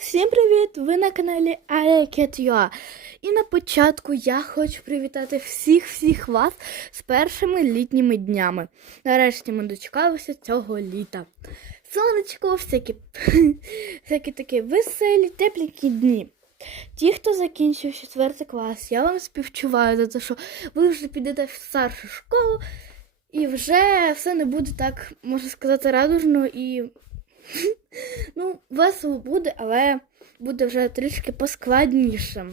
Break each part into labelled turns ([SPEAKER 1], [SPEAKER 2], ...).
[SPEAKER 1] Всім привіт! Ви на каналі Arekет.ua І на початку я хочу привітати всіх-всіх вас з першими літніми днями. Нарешті ми дочекалися цього літа. Сонечко, всякі, всякі такі веселі, тепленькі дні. Ті, хто закінчив четвертий клас, я вам співчуваю за те, що ви вже підете в старшу школу, і вже все не буде так, можна сказати, радужно і Ну, весело буде, але буде вже трішки поскладніше.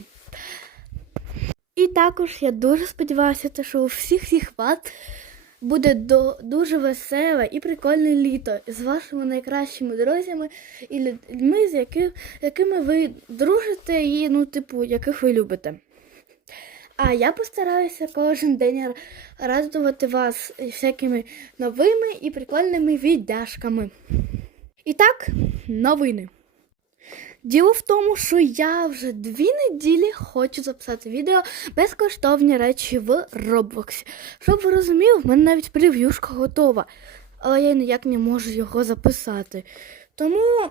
[SPEAKER 1] І також я дуже сподіваюся, що у всіх всіх вас буде до, дуже веселе і прикольне літо з вашими найкращими друзями і людьми, з яких, якими ви дружите і, ну, типу, яких ви любите. А я постараюся кожен день радувати вас всякими новими і прикольними віддяшками. І так, новини. Діло в тому, що я вже дві неділі хочу записати відео безкоштовні речі в Роблоксі. Щоб ви розуміли, в мене навіть прев'юшка готова, але я ніяк не можу його записати. Тому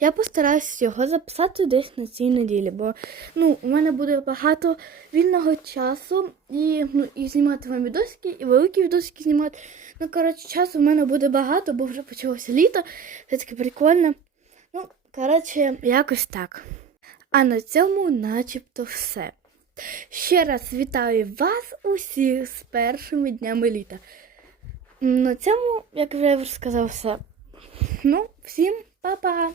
[SPEAKER 1] я постараюся його записати десь на цій неділі, бо ну, у мене буде багато вільного часу і, ну, і знімати вам відосики, і великі відосики знімати. Ну, коротше, часу в мене буде багато, бо вже почалося літо. Це таке прикольно. Ну, коротше, якось так. А на цьому начебто все. Ще раз вітаю вас усіх з першими днями літа. На цьому, як вже сказав, все. Ну, всім па-па!